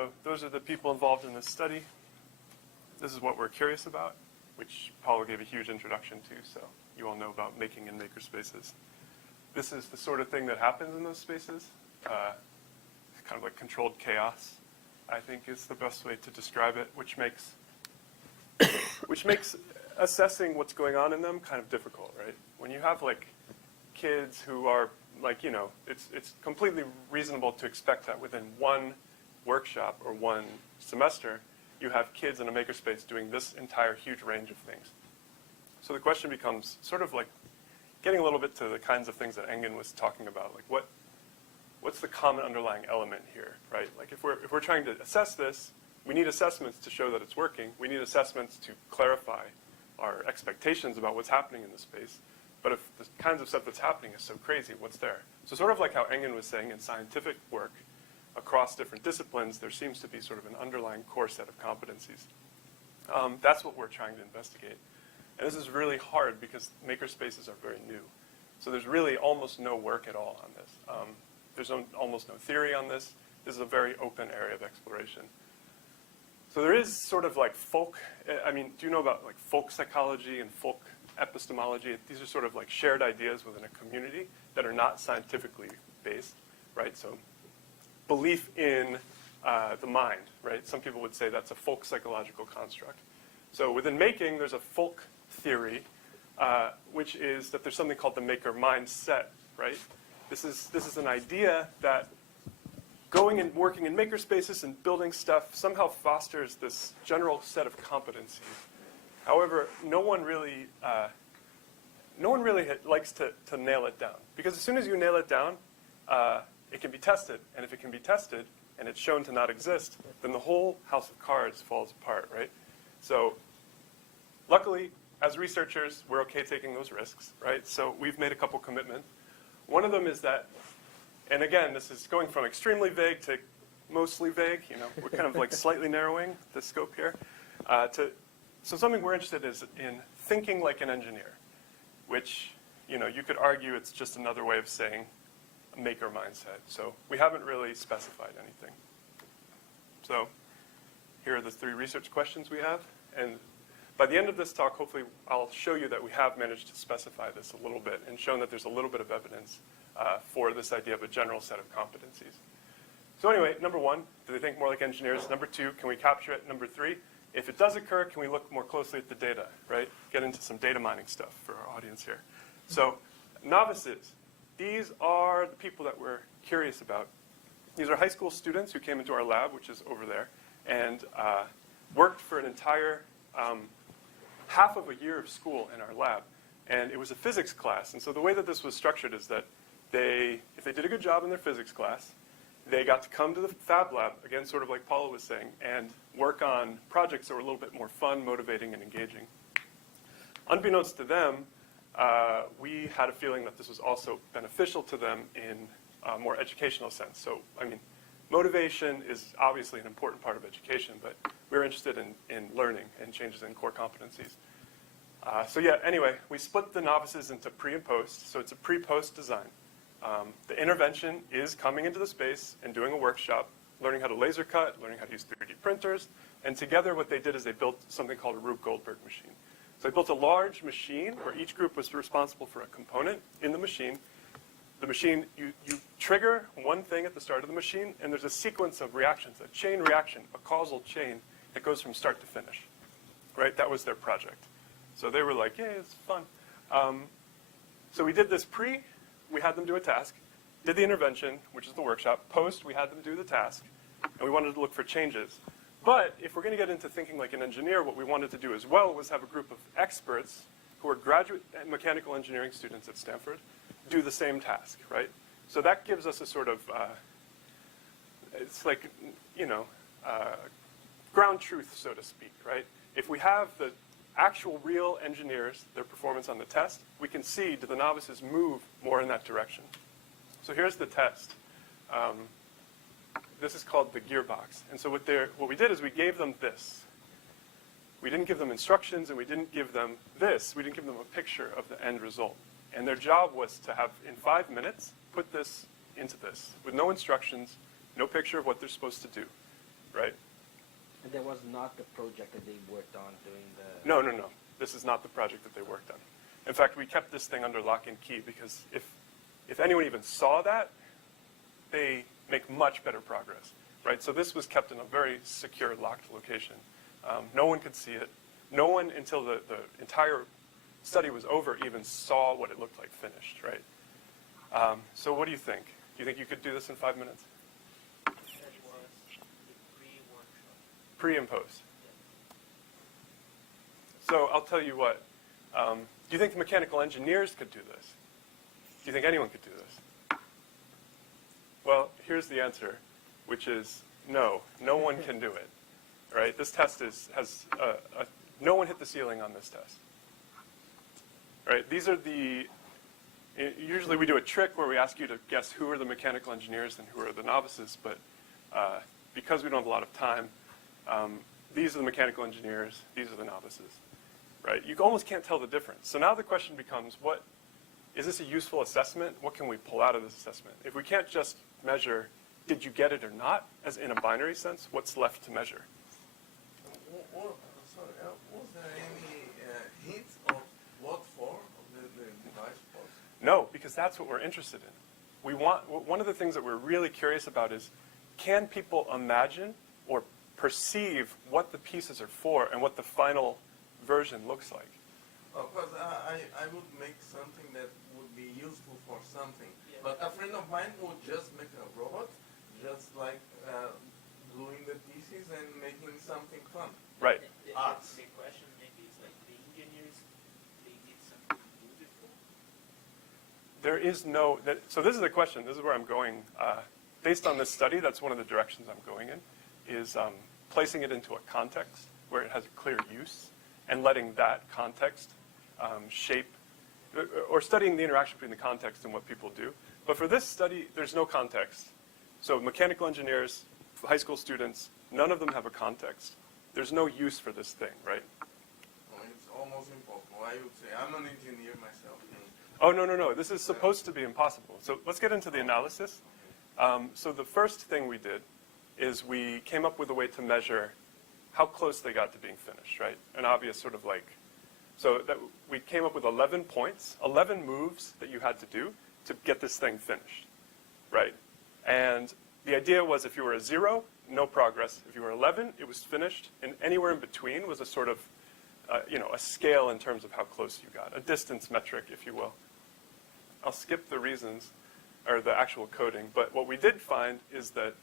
So those are the people involved in this study. This is what we're curious about, which Paulo gave a huge introduction to, so you all know about making in makerspaces. This is the sort of thing that happens in those spaces. Kind of like controlled chaos, I think is the best way to describe it, which makes assessing what's going on in them kind of difficult, right? When you have like kids who are like, you know, it's completely reasonable to expect that within one workshop or one semester, you have kids in a makerspace doing this entire huge range of things. So the question becomes sort of like getting a little bit to the kinds of things that Engin was talking about, like what's the common underlying element here, right? Like if we're trying to assess this, we need assessments to show that it's working. We need assessments to clarify our expectations about what's happening in the space. But if the kinds of stuff that's happening is so crazy, what's there? So sort of like how Engin was saying in scientific work, across different disciplines, there seems to be sort of an underlying core set of competencies. That's what we're trying to investigate. And this is really hard because makerspaces are very new. So there's really almost no work at all on this. There's almost no theory on this. This is a very open area of exploration. So there is sort of like folk, I mean, do you know about like folk psychology and folk epistemology? These are sort of like shared ideas within a community that are not scientifically based, right? So belief in the mind, right? Some people would say that's a folk psychological construct. So within making, there's a folk theory, which is that there's something called the maker mindset, right? This is an idea that going and working in makerspaces and building stuff somehow fosters this general set of competencies. However, no one really likes to nail it down, because as soon as you nail it down, it can be tested, and if it can be tested and it's shown to not exist, then the whole house of cards falls apart, right? So luckily, as researchers, we're okay taking those risks, right? So we've made a couple commitments. One of them is that, and again, this is going from extremely vague to mostly vague, you know, we're kind of like slightly narrowing the scope here. So something we're interested in thinking like an engineer, which, you know, you could argue it's just another way of saying a maker mindset. So we haven't really specified anything. So here are the 3 research questions we have. And by the end of this talk, hopefully I'll show you that we have managed to specify this a little bit and shown that there's a little bit of evidence for this idea of a general set of competencies. So anyway, number 1, do they think more like engineers? Number 2, can we capture it? Number 3, if it does occur, can we look more closely at the data, right? Get into some data mining stuff for our audience here. So novices, these are the people that we're curious about. These are high school students who came into our lab, which is over there, and worked for an entire half of a year of school in our lab. And it was a physics class. And so the way that this was structured is that if they did a good job in their physics class, they got to come to the fab lab, again, sort of like Paula was saying, and work on projects that were a little bit more fun, motivating, and engaging. Unbeknownst to them, we had a feeling that this was also beneficial to them in a more educational sense. So, I mean, motivation is obviously an important part of education, but we're interested in learning and changes in core competencies. So yeah, anyway, we split the novices into pre and post. So it's a pre-post design. The intervention is coming into the space and doing a workshop, learning how to laser cut, learning how to use 3D printers. And together what they did is they built something called a Rube Goldberg machine. So they built a large machine where each group was responsible for a component in the machine. The machine, you trigger one thing at the start of the machine, and there's a sequence of reactions, a chain reaction, a causal chain that goes from start to finish. Right? That was their project. So they were like, yeah, it's fun. So we did this pre, we had them do a task, did the intervention, which is the workshop. Post, we had them do the task, and we wanted to look for changes. But if we're going to get into thinking like an engineer, what we wanted to do as well was have a group of experts who are graduate mechanical engineering students at Stanford do the same task, right? So that gives us a sort of, it's like, you know, ground truth, so to speak, right? If we have the actual real engineers, their performance on the test, we can see, do the novices move more in that direction? So here's the test. This is called the gearbox. And so what we did is we gave them this. We didn't give them instructions, and we didn't give them this. We didn't give them a picture of the end result. And their job was to have, in 5 minutes, put this into this with no instructions, no picture of what they're supposed to do. right? And that was not the project that they worked on doing the... No, no, no. This is not the project that they worked on. In fact, we kept this thing under lock and key because if anyone even saw that, they make much better progress, right? So this was kept in a very secure, locked location. No one could see it. No one, until the entire study was over, even saw what it looked like finished, right? So what do you think? Do you think you could do this in 5 minutes? That was the pre-workshop. Pre and post. So I'll tell you what. Do you think the mechanical engineers could do this? Do you think anyone could do this? Well, here's the answer, which is no. No one can do it, right? This test has no one hit the ceiling on this test, right? These are usually we do a trick where we ask you to guess who are the mechanical engineers and who are the novices, but because we don't have a lot of time, these are the mechanical engineers, these are the novices, right? You almost can't tell the difference. So now the question becomes, is this a useful assessment? What can we pull out of this assessment? If we can't just measure, did you get it or not, as in a binary sense, what's left to measure? Was there any hint of what for the device was? No, because that's what we're interested in. One of the things that we're really curious about is, can people imagine or perceive what the pieces are for and what the final version looks like? Because I would make something that would be useful for something. Yeah. But a friend of mine would just make a robot, just like gluing the pieces and making something fun. Right. Arts. The question maybe is like the engineers, they did something beautiful. There is no, so this is the question, this is where I'm going. Based on this study, that's one of the directions I'm going in, is placing it into a context where it has a clear use and letting that context shape, or studying the interaction between the context and what people do. But for this study, there's no context. So mechanical engineers, high school students, none of them have a context. There's no use for this thing, right? Well, it's almost impossible. I would say I'm an engineer myself. Oh, no, no, no. This is supposed to be impossible. So let's get into the analysis. So the first thing we did is we came up with a way to measure how close they got to being finished, right? An obvious sort of like, so that we came up with 11 points, 11 moves that you had to do to get this thing finished, right? And the idea was if you were a 0, no progress. If you were 11, it was finished. And anywhere in between was a sort of, a scale in terms of how close you got, a distance metric, if you will. I'll skip the reasons, or the actual coding, but what we did find is that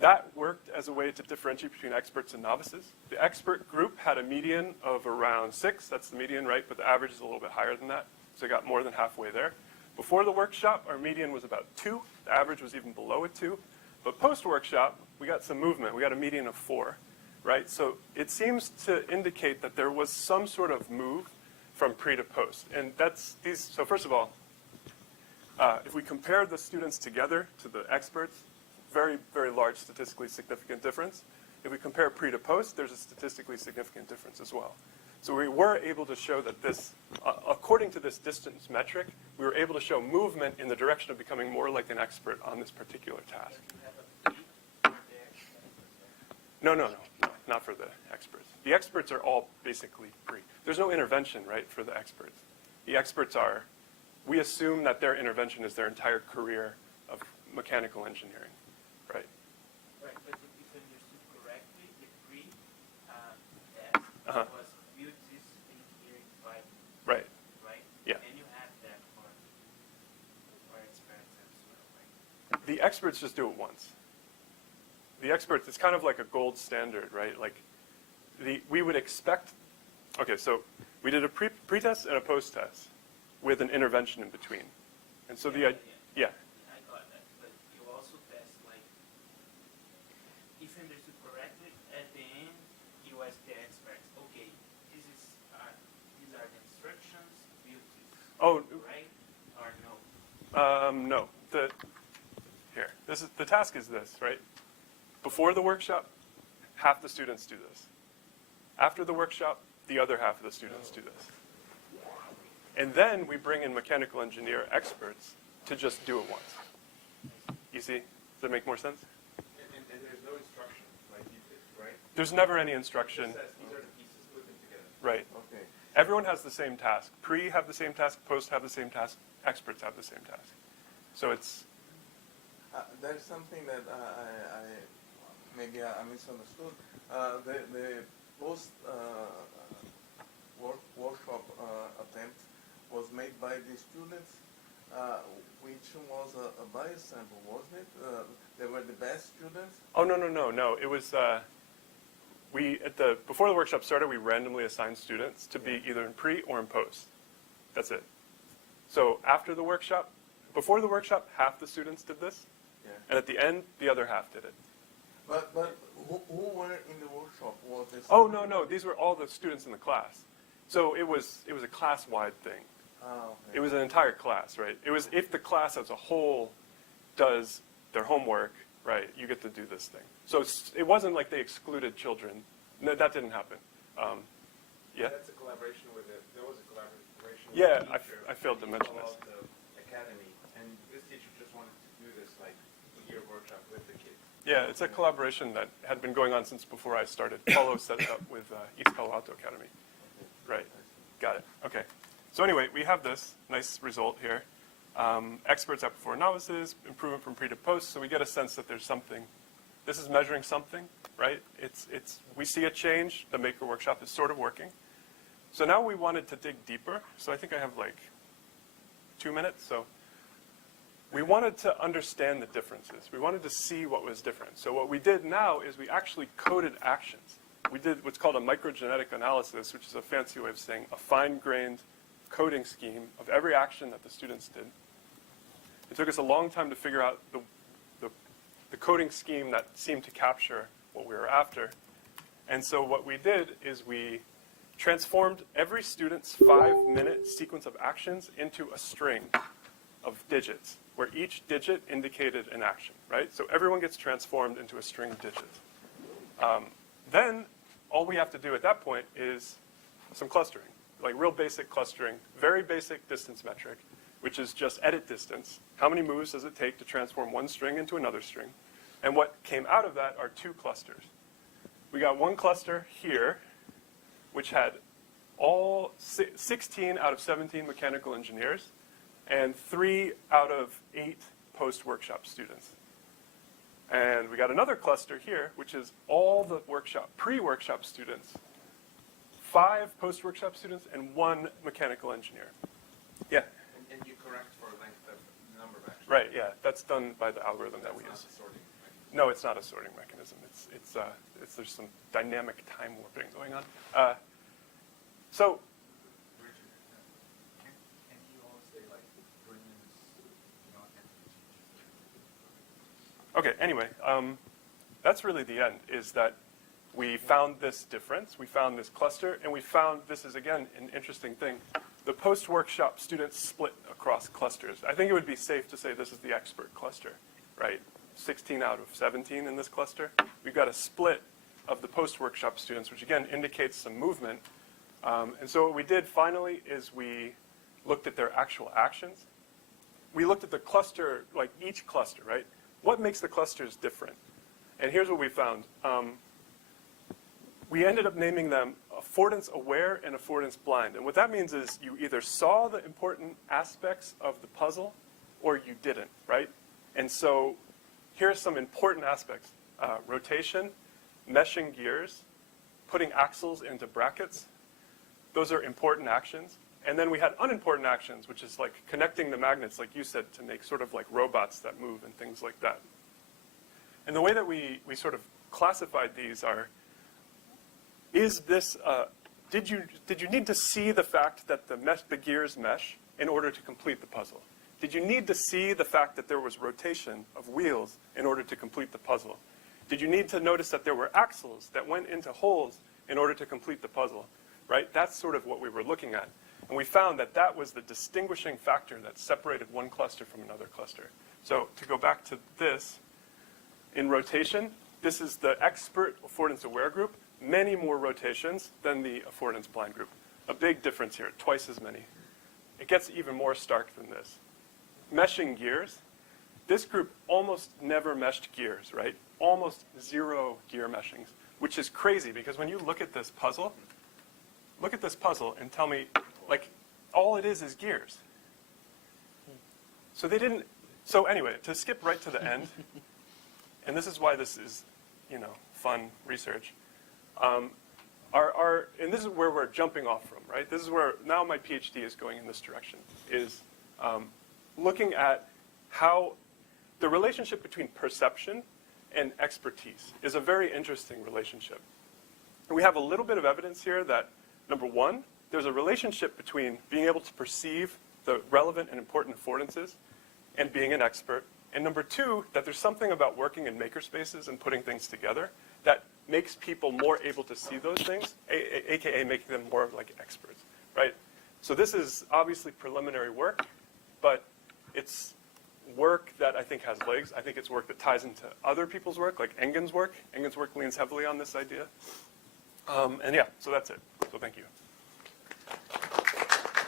that worked as a way to differentiate between experts and novices. The expert group had a median of around 6. That's the median, right? But the average is a little bit higher than that. So it got more than halfway there. Before the workshop, our median was about 2. The average was even below a 2. But post-workshop, we got some movement. We got a median of 4, right? So it seems to indicate that there was some sort of move from pre to post. And that's these. So first of all, if we compare the students together to the experts, very, very large statistically significant difference. If we compare pre to post, there's a statistically significant difference as well. So we were able to show that this, according to this distance metric, we were able to show movement in the direction of becoming more like an expert on this particular task. You have a pre for the experts. No, not for the experts. The experts are all basically pre. There's no intervention, right, for the experts. The experts are, we assume that their intervention is their entire career of mechanical engineering, right? Right, but if understood correctly, the pre-test was built this thing here in 5 minutes, Right. right? Yeah. And you have that for experts as well, right? The experts just do it once. The experts, it's kind of like a gold standard, right? Like, we would expect, okay, so we did a pre-test and a post-test with an intervention in between. And so Yeah. yeah. I got that, but you also test like, if understood correctly, at the end you ask the experts, okay, these are the instructions, build this, Oh, right? Or no? no. The task is this, right? Before the workshop, half the students do this. After the workshop, the other half of the students do this. And then we bring in mechanical engineer experts to just do it once. You see? Does that make more sense? And there's There's never any instruction. It says these are the pieces, put them together. Right. Okay. Everyone has the same task. Pre have the same task, post have the same task, experts have the same task. So it's, There's something that maybe I misunderstood. The post workshop attempt was made by the students, which was a bias sample, wasn't it? They were the best students. oh, no. It was, before the workshop started, we randomly assigned students to be either in pre or in post. That's it. So after the workshop, before the workshop, half the students did this, Yeah. and at the end, the other half did it. But who were in the workshop? Was this? Oh, no, these were all the students in the class. So it was a class-wide thing. Okay. It was an entire class, right? It was if the class as a whole does their homework, right, you get to do this thing. So it wasn't like they excluded children. No, that didn't happen. Yeah? That's a collaboration with there was a collaboration with Yeah, a teacher. I failed to mention this. Called the Academy, and this teacher just wanted to do this like year workshop with the kids. Yeah, it's a collaboration that had been going on since before I started. Paulo set it up with East Palo Alto Academy. Right. Got it. Okay. So anyway, we have this nice result here. Experts at before novices, improvement from pre to post. So we get a sense that there's something. This is measuring something, right? We see a change. The Maker Workshop is sort of working. So now we wanted to dig deeper. So I think I have like 2 minutes. So we wanted to understand the differences. We wanted to see what was different. So what we did now is we actually coded actions. We did what's called a microgenetic analysis, which is a fancy way of saying a fine-grained coding scheme of every action that the students did. It took us a long time to figure out the coding scheme that seemed to capture what we were after. And so what we did is we transformed every student's 5-minute sequence of actions into a string of digits, where each digit indicated an action, right? So everyone gets transformed into a string of digits. Then all we have to do at that point is some clustering, like real basic clustering, very basic distance metric, which is just edit distance. How many moves does it take to transform one string into another string? And what came out of that are 2 clusters. We got one cluster here, which had all 16 out of 17 mechanical engineers and 3 out of 8 post-workshop students. And we got another cluster here, which is all the pre-workshop students, 5 post-workshop students, and 1 mechanical engineer. Yeah? And you correct for length of number of actions. Right, yeah. That's done by the algorithm that we That's use. not the sorting mechanism. No, it's not a sorting mechanism. There's some dynamic time warping going on. So, Can you all say like brilliance, okay, anyway, that's really the end, is that we found this difference, we found this cluster, and we found, this is again an interesting thing, the post-workshop students split across clusters. I think it would be safe to say this is the expert cluster, right? 16 out of 17 in this cluster. We've got a split of the post-workshop students, which again indicates some movement. And so what we did finally is we looked at their actual actions. We looked at the cluster, like each cluster, right? What makes the clusters different? And here's what we found. We ended up naming them affordance aware and affordance blind. And what that means is you either saw the important aspects of the puzzle or you didn't, right? And so here are some important aspects. Rotation, meshing gears, putting axles into brackets. Those are important actions. And then we had unimportant actions, which is like connecting the magnets, like you said, to make sort of like robots that move and things like that. And the way that we sort of classified these are, is this, did you need to see the fact that the gears mesh in order to complete the puzzle? Did you need to see the fact that there was rotation of wheels in order to complete the puzzle? Did you need to notice that there were axles that went into holes in order to complete the puzzle? Right? That's sort of what we were looking at. And we found that that was the distinguishing factor that separated one cluster from another cluster. So to go back to this, in rotation, this is the expert affordance aware group, many more rotations than the affordance blind group. A big difference here, twice as many. It gets even more stark than this. Meshing gears, this group almost never meshed gears, right? almost zero gear meshings, which is crazy because when you look at this puzzle and tell me, like, all it is gears. So they didn't, so anyway, to skip right to the end, and this is why this is, you know, fun research, and this is where we're jumping off from, right? This is where now my PhD is going in this direction, is looking at how the relationship between perception and expertise is a very interesting relationship. And we have a little bit of evidence here that, number one, there's a relationship between being able to perceive the relevant and important affordances and being an expert. And number two, that there's something about working in makerspaces and putting things together that makes people more able to see those things, aka making them more like experts, right? So this is obviously preliminary work, but it's work that I think has legs. I think it's work that ties into other people's work, like Engen's work. Engen's work leans heavily on this idea. And yeah, so that's it. So thank you.